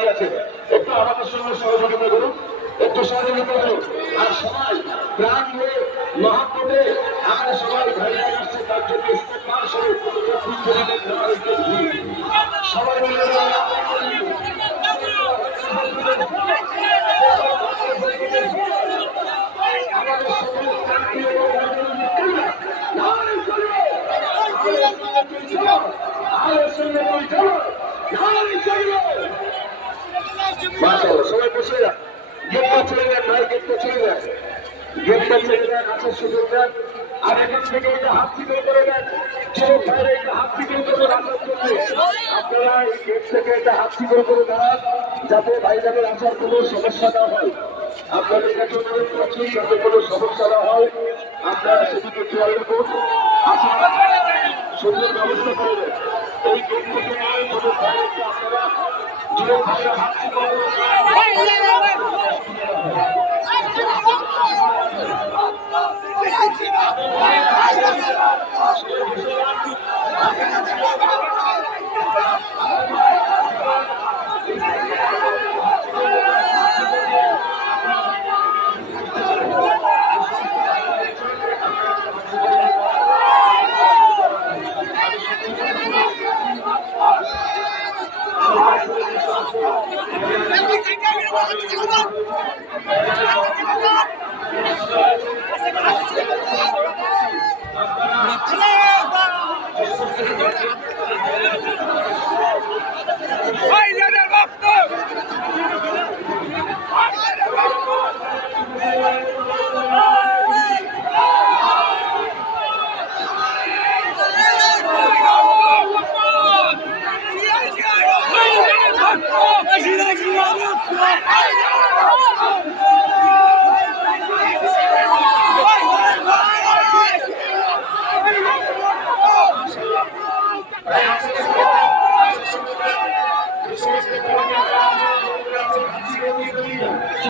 বাকি আছে, একটু আমাদের সঙ্গে সহযোগিতা করুন, একটু সহযোগিতা করুন। আর সবাই প্রাণ হয়ে মহাপ্রভে আমরা সবাই ভাইরা আসছে, তার জন্য ইস্তেকবার স্বরূপ সবাই মিলে সবাই বসে যান, গেটটা ছেড়ে দেন ভাই, গেটটা ছেড়ে দেন, গেটটা ছেড়ে দেন, আসার সুযোগ দেন। আর এখান থেকে এটা হাত চিকল করে দেন, যুবক ভাইরা এটা হাত চিকল করে আসার জন্য আপনারা এই গেট থেকে এটা হাত চিকল করে দাঁড়ান, যাতে ভাইজানের আসার কোনো সমস্যা না হয়। আপনাদের কাছে অনুরোধ করছি, যাতে কোনো সমস্যা না হয় আপনারা সেদিকে খেয়াল রাখুন, সুন্দর ব্যবস্থা করে দেন। এই গেট থেকে যুবক ভাইরা আপনারা যুবক ভাইরা হাত চিকল করে Vai,